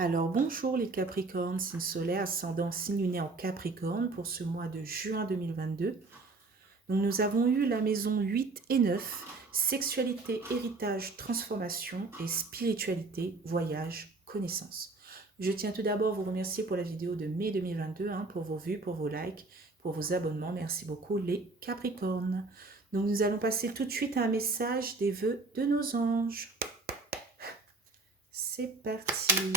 Alors bonjour les Capricornes, signe solaire, ascendant, signe lunaire en Capricorne pour ce mois de juin 2022. Donc nous avons eu la maison 8 et 9, sexualité, héritage, transformation et spiritualité, voyage, connaissance. Je tiens tout d'abord à vous remercier pour la vidéo de mai 2022, pour vos vues, pour vos likes, pour vos abonnements. Merci beaucoup les Capricornes. Donc nous allons passer tout de suite à un message des vœux de nos anges. C'est parti.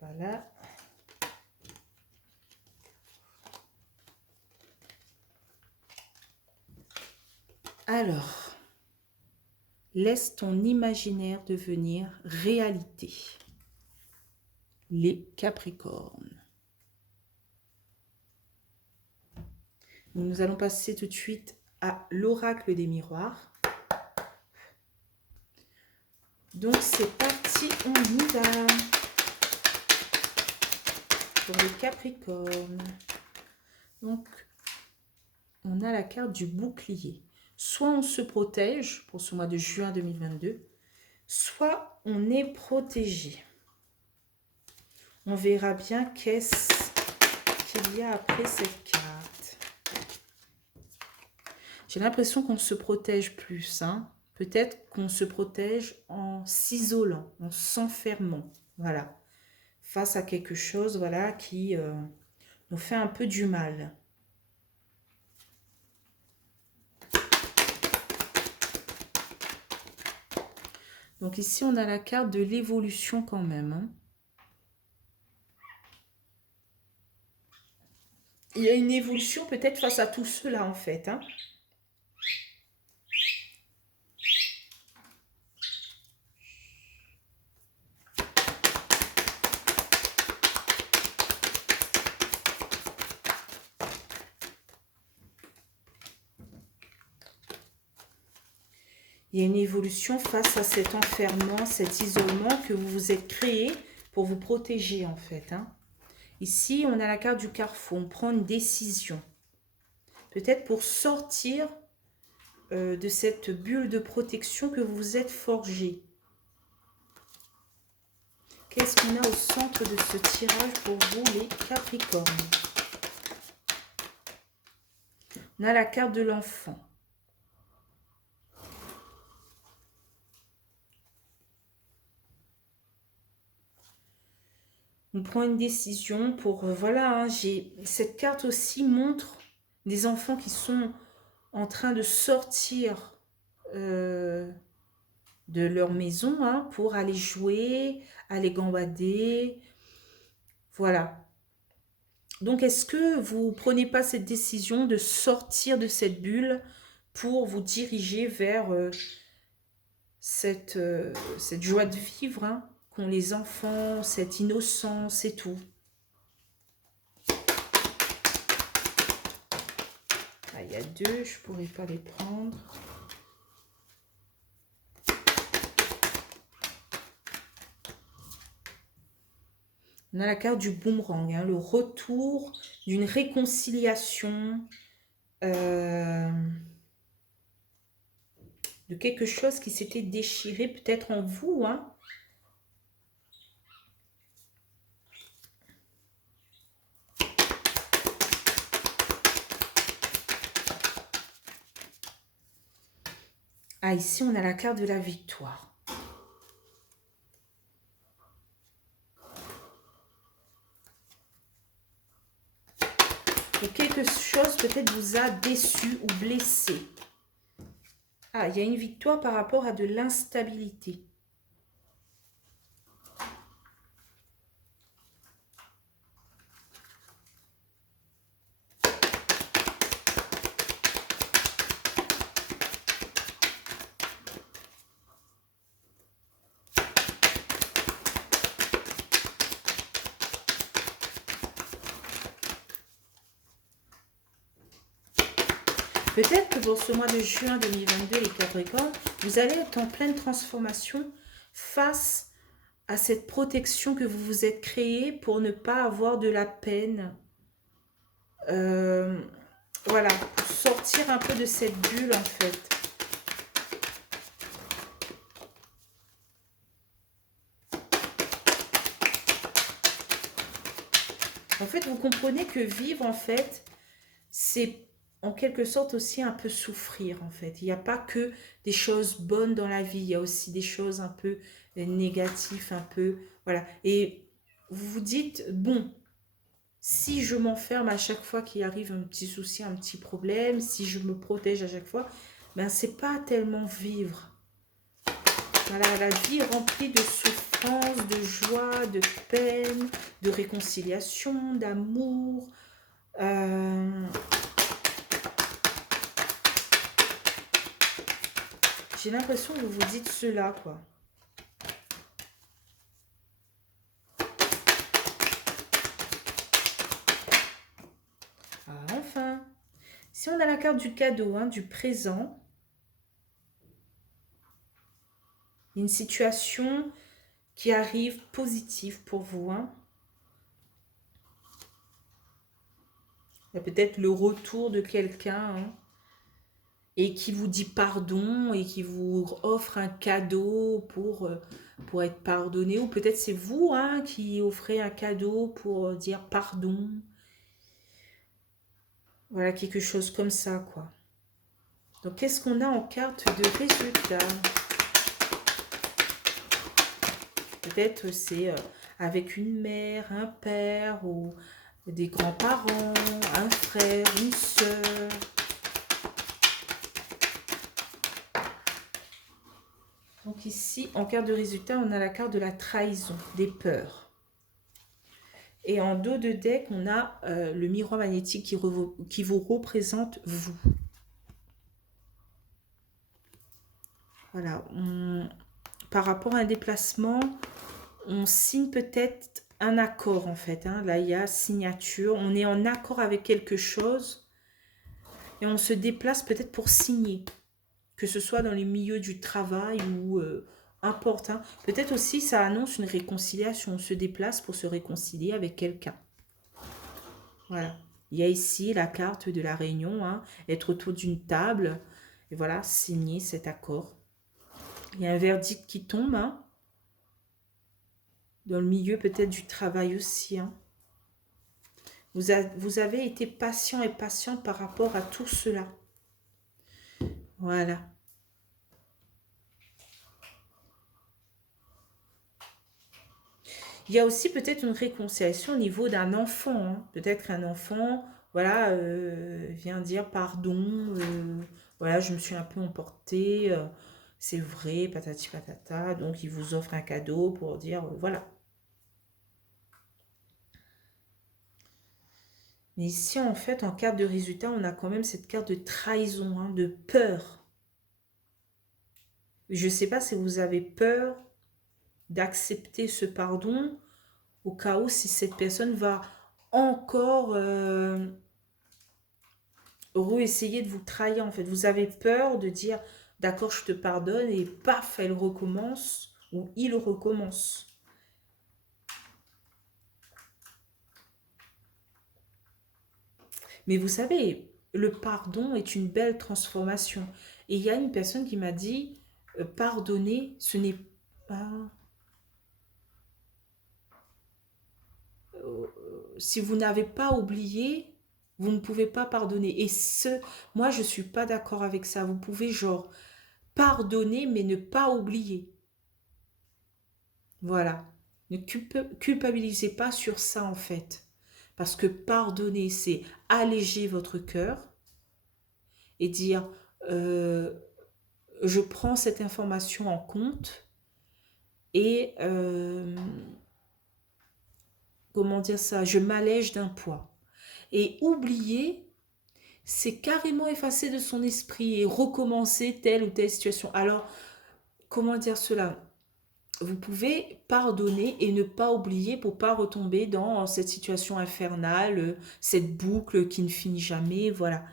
Voilà. Alors, laisse ton imaginaire devenir réalité. Les Capricornes. Nous allons passer tout de suite à l'oracle des miroirs. Donc c'est parti, on y va. Pour les Capricornes. Donc, on a la carte du bouclier. Soit on se protège pour ce mois de juin 2022, soit on est protégé. On verra bien qu'est-ce qu'il y a après cette carte. J'ai l'impression qu'on se protège plus. Peut-être qu'on se protège en s'isolant, en s'enfermant. Voilà. Face à quelque chose, voilà, qui nous fait un peu du mal. Donc ici, on a la carte de l'évolution quand même. Il y a une évolution peut-être face à tout cela en fait. Il y a une évolution face à cet enfermement, cet isolement que vous vous êtes créé pour vous protéger en fait. Ici, on a la carte du carrefour. On prend une décision. Peut-être pour sortir de cette bulle de protection que vous vous êtes forgé. Qu'est-ce qu'on a au centre de ce tirage pour vous, les Capricornes? On a la carte de l'enfant. On prend une décision pour... voilà, cette carte aussi montre des enfants qui sont en train de sortir de leur maison pour aller jouer, aller gambader. Voilà. Donc, est-ce que vous ne prenez pas cette décision de sortir de cette bulle pour vous diriger vers cette joie de vivre qu'ont les enfants, cette innocence et tout? Ah, il y a deux, je ne pourrais pas les prendre. On a la carte du boomerang, le retour d'une réconciliation, de quelque chose qui s'était déchiré peut-être en vous. Ah, ici, on a la carte de la victoire. Et quelque chose peut-être vous a déçu ou blessé. Ah, il y a une victoire par rapport à de l'instabilité. Peut-être que pour ce mois de juin 2022, les Capricornes, vous allez être en pleine transformation face à cette protection que vous vous êtes créée pour ne pas avoir de la peine. Voilà, pour sortir un peu de cette bulle, en fait. En fait, vous comprenez que vivre, en fait, c'est en quelque sorte aussi un peu souffrir, en fait. Il n'y a pas que des choses bonnes dans la vie, il y a aussi des choses un peu négatives, un peu... Voilà. Et vous vous dites, bon, si je m'enferme à chaque fois qu'il arrive un petit souci, un petit problème, si je me protège à chaque fois, ben c'est pas tellement vivre. Voilà, la vie est remplie de souffrance, de joie, de peine, de réconciliation, d'amour. J'ai l'impression que vous vous dites cela, quoi. Ah, enfin, si on a la carte du cadeau, hein, du présent, une situation qui arrive positive pour vous, hein. Il y a peut-être le retour de quelqu'un, hein, et qui vous dit pardon et qui vous offre un cadeau pour être pardonné. Ou peut-être c'est vous, hein, qui offrez un cadeau pour dire pardon. Voilà, quelque chose comme ça, quoi. Donc, qu'est-ce qu'on a en carte de résultat? Peut-être c'est avec une mère, un père, ou des grands-parents, un frère, une sœur. Donc ici, en carte de résultat, on a la carte de la trahison, des peurs. Et en dos de deck, on a le miroir magnétique qui vous représente vous. Voilà. Par rapport à un déplacement, on signe peut-être un accord en fait. Hein. Là, il y a signature. On est en accord avec quelque chose et on se déplace peut-être pour signer. Que ce soit dans les milieux du travail ou importe. Hein. Peut-être aussi ça annonce une réconciliation. On se déplace pour se réconcilier avec quelqu'un. Voilà. Il y a ici la carte de la réunion, hein, être autour d'une table, et voilà, signer cet accord. Il y a un verdict qui tombe, hein, dans le milieu peut-être du travail aussi. Hein. Vous avez été patient et patiente par rapport à tout cela. Voilà. Il y a aussi peut-être une réconciliation au niveau d'un enfant. Hein. Peut-être qu'un enfant, voilà, vient dire pardon, voilà, je me suis un peu emportée, c'est vrai, patati patata. Donc, il vous offre un cadeau pour dire, voilà. Mais ici, en fait, en carte de résultat, on a quand même cette carte de trahison, hein, de peur. Je ne sais pas si vous avez peur d'accepter ce pardon au cas où si cette personne va encore essayer de vous trahir. En fait, vous avez peur de dire d'accord, je te pardonne et paf, elle recommence ou il recommence. Mais vous savez, le pardon est une belle transformation. Et il y a une personne qui m'a dit pardonner, ce n'est pas... si vous n'avez pas oublié, vous ne pouvez pas pardonner. Et moi, je ne suis pas d'accord avec ça. Vous pouvez, genre, pardonner, mais ne pas oublier. Voilà. Ne culpabilisez pas sur ça, en fait. Parce que pardonner, c'est alléger votre cœur et dire, je prends cette information en compte et, comment dire ça, je m'allège d'un poids. Et oublier, c'est carrément effacer de son esprit et recommencer telle ou telle situation. Alors, comment dire cela? Vous pouvez pardonner et ne pas oublier pour pas retomber dans cette situation infernale, cette boucle qui ne finit jamais, voilà.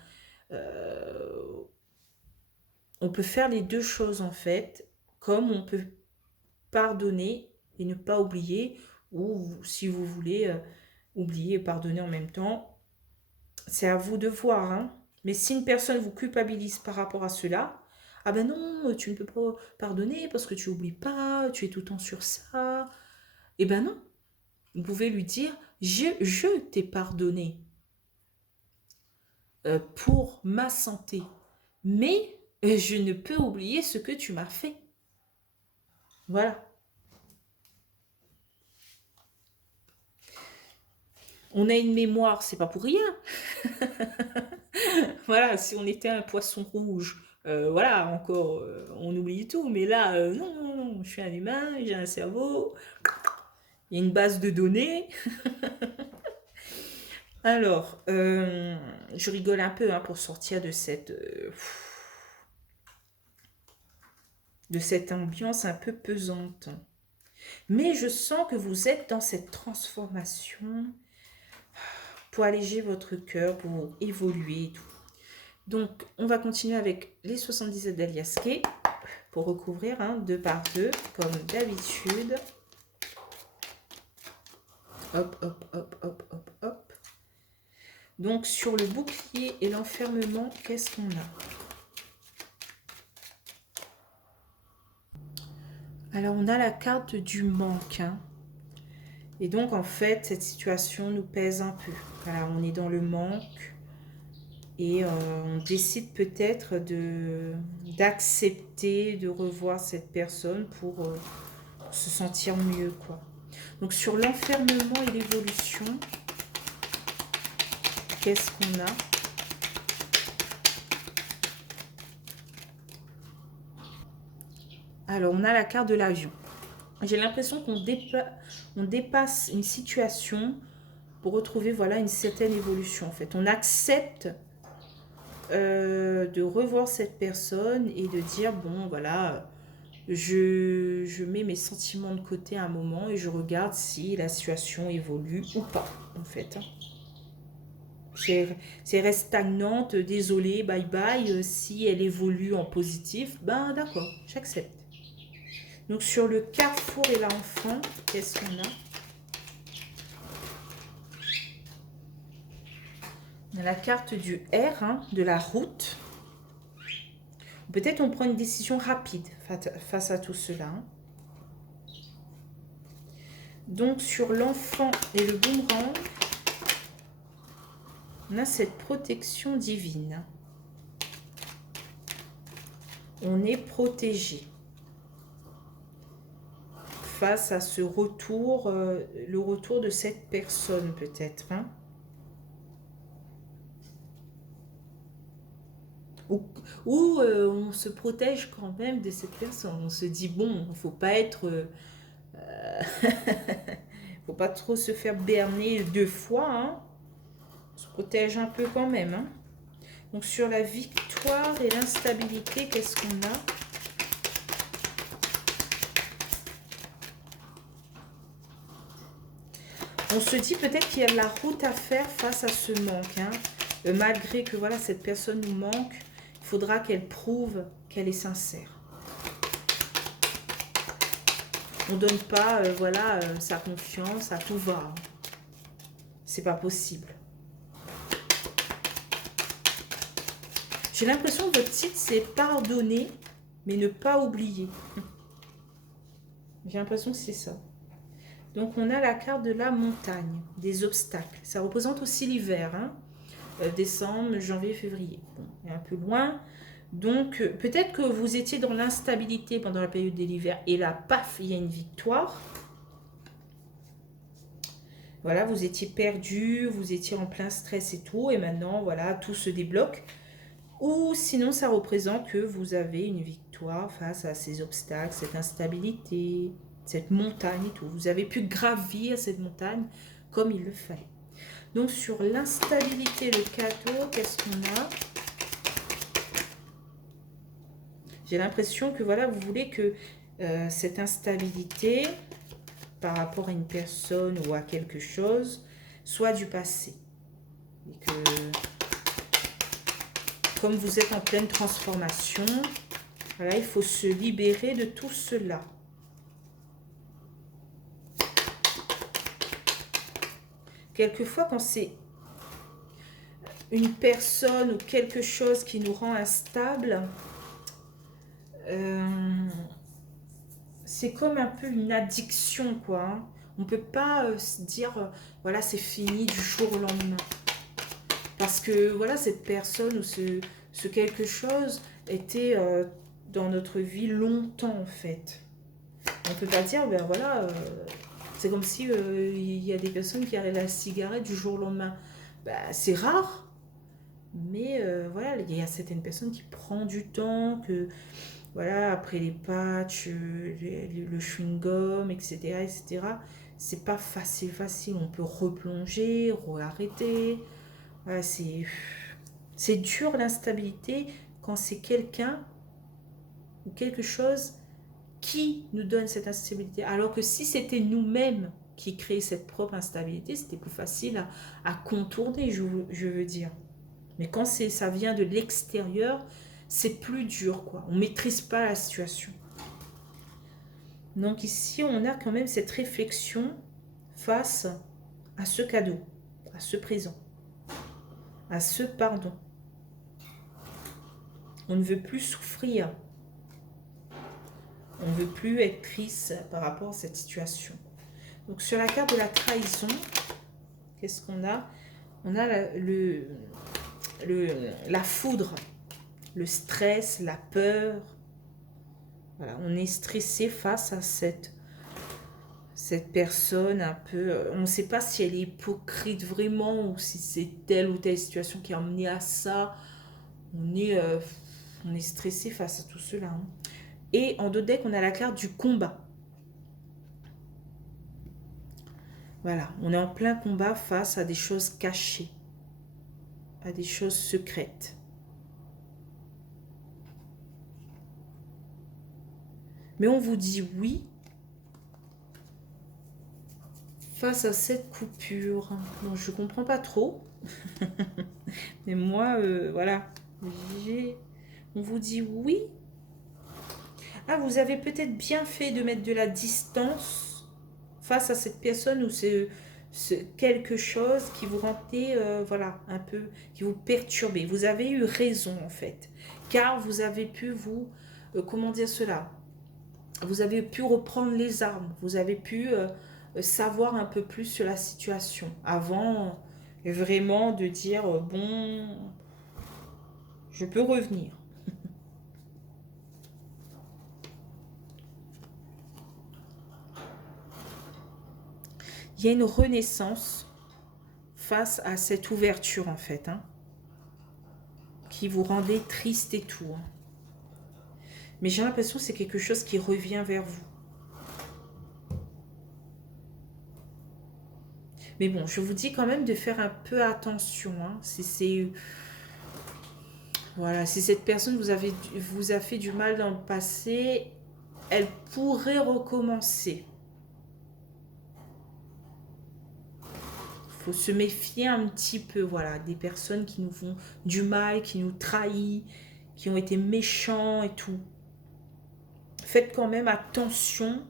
On peut faire les deux choses en fait, comme on peut pardonner et ne pas oublier, ou si vous voulez oublier et pardonner en même temps, c'est à vous de voir, hein. Mais si une personne vous culpabilise par rapport à cela, ah ben non, tu ne peux pas pardonner parce que tu n'oublies pas, tu es tout le temps sur ça. Eh ben non, vous pouvez lui dire, je t'ai pardonné pour ma santé, mais je ne peux oublier ce que tu m'as fait. Voilà. On a une mémoire, c'est pas pour rien. Voilà, si on était un poisson rouge, voilà, encore, on oublie tout. Mais là, non, non, non, je suis un humain, j'ai un cerveau, il y a une base de données. Alors, je rigole un peu hein, pour sortir de cette ambiance un peu pesante. Mais je sens que vous êtes dans cette transformation pour alléger votre cœur, pour évoluer et tout. Donc, on va continuer avec les 77 d'Alias Kay pour recouvrir hein, 2 par 2 comme d'habitude. Hop, hop, hop, hop, hop, hop. Donc, sur le bouclier et l'enfermement, qu'est-ce qu'on a? Alors, on a la carte du manque. Hein. Et donc, en fait, cette situation nous pèse un peu. Voilà, on est dans le manque. Et on décide peut-être d'accepter de revoir cette personne pour se sentir mieux, quoi. Donc, sur l'enfermement et l'évolution, qu'est-ce qu'on a? Alors, on a la carte de l'avion. J'ai l'impression qu'on dépasse une situation pour retrouver voilà, une certaine évolution. En fait, on accepte de revoir cette personne et de dire, bon, voilà, je mets mes sentiments de côté à un moment et je regarde si la situation évolue ou pas, en fait. C'est reste stagnante, désolé, bye bye. Si elle évolue en positif, ben d'accord, j'accepte. Donc sur le carrefour et l'enfant, qu'est-ce qu'on a? On a la carte du R, hein, de la route. Peut-être on prend une décision rapide face à tout cela. Hein. Donc sur l'enfant et le boomerang, on a cette protection divine. On est protégé face à ce retour, le retour de cette personne peut-être. Hein. Ou on se protège quand même de cette personne. On se dit, bon, il ne faut pas être... faut pas trop se faire berner 2 fois. Hein. On se protège un peu quand même. Hein. Donc sur la victoire et l'instabilité, qu'est-ce qu'on a? On se dit peut-être qu'il y a de la route à faire face à ce manque. Hein. Malgré que voilà, cette personne nous manque, il faudra qu'elle prouve qu'elle est sincère. On ne donne pas voilà, sa confiance à tout va. C'est pas possible. J'ai l'impression que votre titre, c'est pardonner, mais ne pas oublier. J'ai l'impression que c'est ça. Donc, on a la carte de la montagne, des obstacles. Ça représente aussi l'hiver, hein, décembre, janvier, février. Bon, un peu loin. Donc, peut-être que vous étiez dans l'instabilité pendant la période de l'hiver et là, paf, il y a une victoire. Voilà, vous étiez perdu, vous étiez en plein stress et tout, et maintenant, voilà, tout se débloque. Ou sinon, ça représente que vous avez une victoire face à ces obstacles, cette instabilité, cette montagne et tout. Vous avez pu gravir cette montagne comme il le fallait. Donc, sur l'instabilité, le cadeau, qu'est-ce qu'on a? J'ai l'impression que, voilà, vous voulez que cette instabilité par rapport à une personne ou à quelque chose soit du passé. Et que, comme vous êtes en pleine transformation, voilà, il faut se libérer de tout cela. Quelquefois, quand c'est... une personne ou quelque chose qui nous rend instable, c'est comme un peu une addiction, quoi. Hein. On ne peut pas se dire, voilà, c'est fini du jour au lendemain. Parce que, voilà, cette personne ou ce quelque chose était dans notre vie longtemps, en fait. On ne peut pas dire, ben voilà, c'est comme si il y a des personnes qui arrêtent la cigarette du jour au lendemain. Ben, c'est rare, mais voilà, il y a certaines personnes qui prennent du temps, que voilà, après les patchs, le chewing-gum, etc., etc., c'est pas facile. On peut replonger, re-arrêter. Voilà, c'est dur l'instabilité quand c'est quelqu'un ou quelque chose qui nous donne cette instabilité. Alors que si c'était nous-mêmes qui créions cette propre instabilité, c'était plus facile à contourner, je veux dire. Mais quand ça vient de l'extérieur, c'est plus dur, quoi. On ne maîtrise pas la situation. Donc ici, on a quand même cette réflexion face à ce cadeau, à ce présent, à ce pardon. On ne veut plus souffrir. On ne veut plus être triste par rapport à cette situation. Donc sur la carte de la trahison, qu'est-ce qu'on a? On a la foudre, le stress, la peur. Voilà, on est stressé face à cette personne un peu... On ne sait pas si elle est hypocrite vraiment ou si c'est telle ou telle situation qui a amené à ça. On est stressé face à tout cela. Hein. Et en dos deck, on a la carte du combat. Voilà, on est en plein combat face à des choses cachées, à des choses secrètes. Mais on vous dit oui face à cette coupure. Bon, je ne comprends pas trop. Mais moi, voilà, on vous dit oui. Ah, vous avez peut-être bien fait de mettre de la distance face à cette personne ou c'est quelque chose qui vous rendait, voilà, un peu, qui vous perturbait. Vous avez eu raison, en fait. Car vous avez pu comment dire cela? Vous avez pu reprendre les armes. Vous avez pu savoir un peu plus sur la situation. Avant, vraiment de dire, bon, je peux revenir. Il y a une renaissance face à cette ouverture, en fait, hein, qui vous rendait triste et tout. Hein. Mais j'ai l'impression que c'est quelque chose qui revient vers vous. Mais bon, je vous dis quand même de faire un peu attention. Hein, si c'est... Voilà, si cette personne vous a fait du mal dans le passé, elle pourrait recommencer. Il faut se méfier un petit peu, voilà, des personnes qui nous font du mal, qui nous trahissent, qui ont été méchants et tout. Faites quand même attention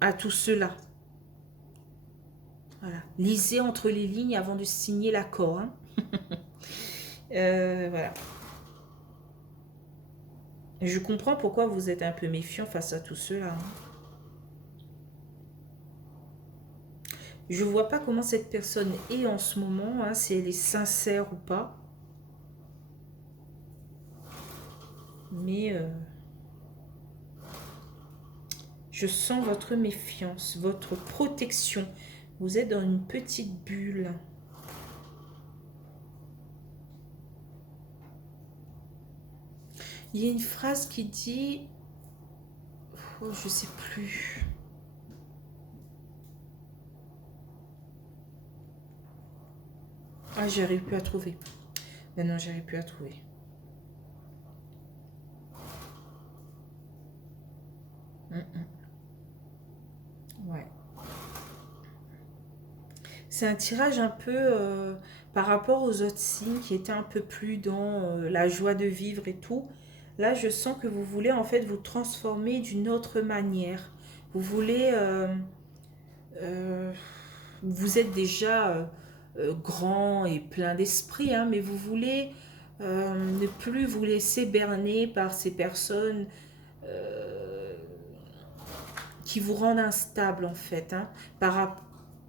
à tout cela. Voilà. Lisez entre les lignes avant de signer l'accord. Hein. Voilà. Je comprends pourquoi vous êtes un peu méfiant face à tout cela. Hein. Je ne vois pas comment cette personne est en ce moment, hein, si elle est sincère ou pas. Mais je sens votre méfiance, votre protection. Vous êtes dans une petite bulle. Il y a une phrase qui dit... Oh, je ne sais plus. Ah, j'arrive plus à trouver. Ben non, j'arrive plus à trouver. Ouais. C'est un tirage un peu par rapport aux autres signes qui étaient un peu plus dans la joie de vivre et tout. Là, je sens que vous voulez en fait vous transformer d'une autre manière. Vous voulez... vous êtes déjà grand et plein d'esprit, hein, mais vous voulez ne plus vous laisser berner par ces personnes euh, qui vous rendent instable en fait, hein,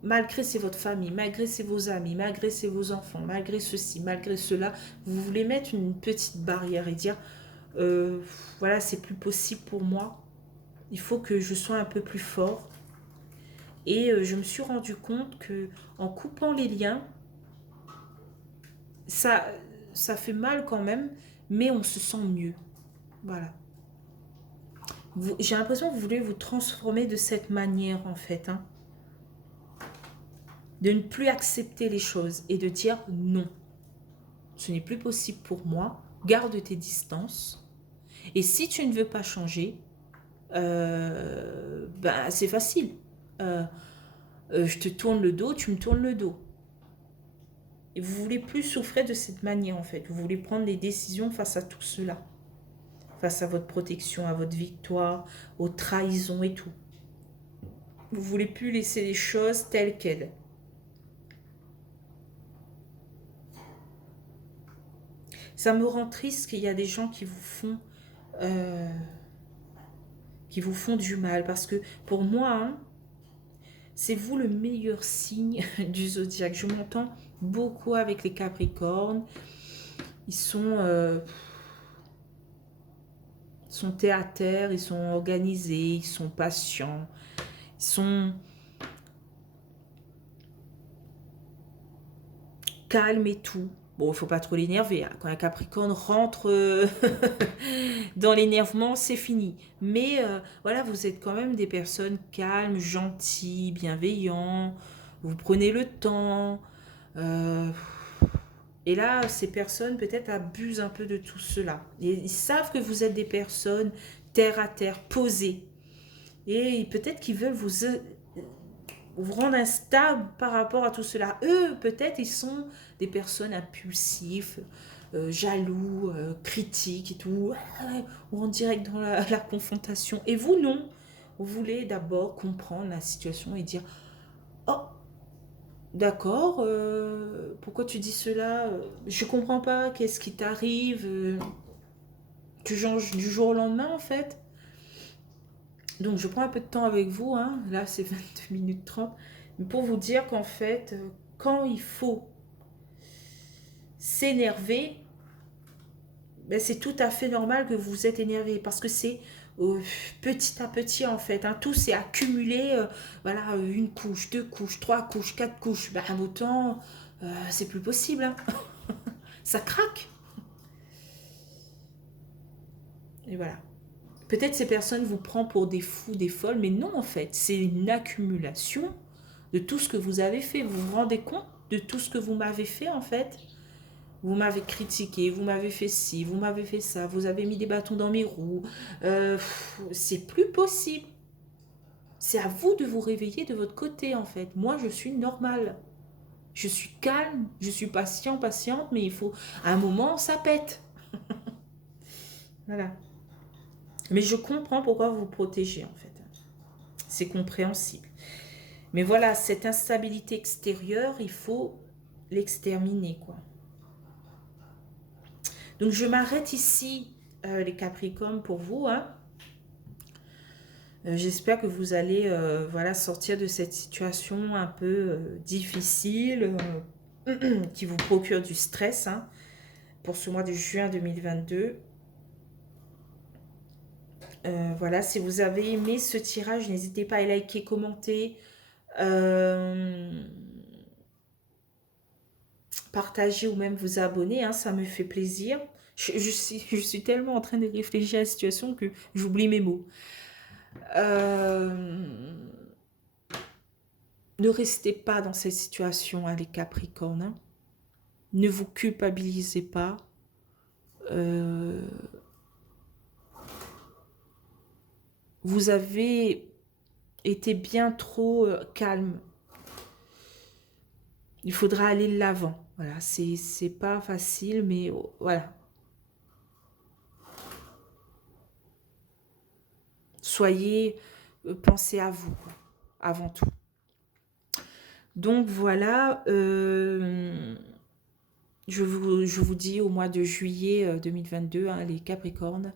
malgré c'est votre famille, malgré c'est vos amis, malgré c'est vos enfants, malgré ceci, malgré cela, vous voulez mettre une petite barrière et dire euh, voilà, c'est plus possible pour moi, il faut que je sois un peu plus fort. Et je me suis rendu compte que en coupant les liens, ça, ça fait mal quand même, mais on se sent mieux. Voilà. J'ai l'impression que vous voulez vous transformer de cette manière en fait, hein, de ne plus accepter les choses et de dire non, ce n'est plus possible pour moi, garde tes distances. Et si tu ne veux pas changer, ben, c'est facile. Euh, je te tourne le dos, tu me tournes le dos. Et vous voulez plus souffrir de cette manière en fait. Vous voulez prendre des décisions face à tout cela. Face à votre protection, à votre victoire, aux trahisons et tout. Vous voulez plus laisser les choses telles quelles. Ça me rend triste qu'il y a des gens euh, qui vous font du mal. Parce que pour moi, hein, c'est vous le meilleur signe du zodiaque. Je m'entends beaucoup avec les Capricornes. Ils sont terre à terre, ils sont organisés, ils sont patients, ils sont calmes et tout. Bon, il ne faut pas trop l'énerver, hein. Quand un Capricorne rentre dans l'énervement, c'est fini. Mais voilà, vous êtes quand même des personnes calmes, gentilles, bienveillants. Vous prenez le temps. euh, et là, ces personnes peut-être abusent un peu de tout cela. Et ils savent que vous êtes des personnes terre à terre, posées. Et peut-être qu'ils veulent vous rendre instable par rapport à tout cela. Eux, peut-être, ils sont des personnes impulsives, jaloux, critiques et tout, ou en direct dans la confrontation. Et vous, non. Vous voulez d'abord comprendre la situation et dire, oh, d'accord, pourquoi tu dis cela? Je comprends pas, qu'est-ce qui t'arrive? Tu changes du jour au lendemain, en fait. Donc je prends un peu de temps avec vous, hein. Là c'est 22 minutes 30, mais pour vous dire qu'en fait, quand il faut s'énerver, ben, c'est tout à fait normal que vous êtes énervé parce que c'est petit à petit en fait, hein. Tout s'est accumulé, voilà, une couche, deux couches, trois couches, quatre couches, ben, autant c'est plus possible, hein. Ça craque. Et voilà. Peut-être ces personnes vous prennent pour des fous, des folles, mais non en fait, c'est une accumulation de tout ce que vous avez fait. Vous vous rendez compte de tout ce que vous m'avez fait en fait? Vous m'avez critiqué, vous m'avez fait ci, vous m'avez fait ça, vous avez mis des bâtons dans mes roues. C'est plus possible. C'est à vous de vous réveiller de votre côté en fait. Moi je suis normale. Je suis calme, je suis patiente, mais il faut... À un moment, ça pète. Voilà. Mais je comprends pourquoi vous vous protégez en fait. C'est compréhensible. Mais voilà, cette instabilité extérieure, il faut l'exterminer, quoi. Donc je m'arrête ici, les Capricornes, pour vous, hein. J'espère que vous allez voilà, sortir de cette situation un peu difficile, qui vous procure du stress, hein, pour ce mois de juin 2022. Voilà, si vous avez aimé ce tirage, n'hésitez pas à liker, commenter, euh, partager ou même vous abonner, hein, ça me fait plaisir. Je suis tellement en train de réfléchir à la situation que j'oublie mes mots. Euh, ne restez pas dans cette situation, hein, les Capricornes, hein. Ne vous culpabilisez pas. Euh, vous avez été bien trop calme. Il faudra aller de l'avant. Voilà, c'est pas facile, mais voilà. Soyez, pensez à vous, quoi, avant tout. Donc voilà, je vous dis au mois de juillet 2022, hein, les Capricornes.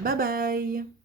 Bye bye!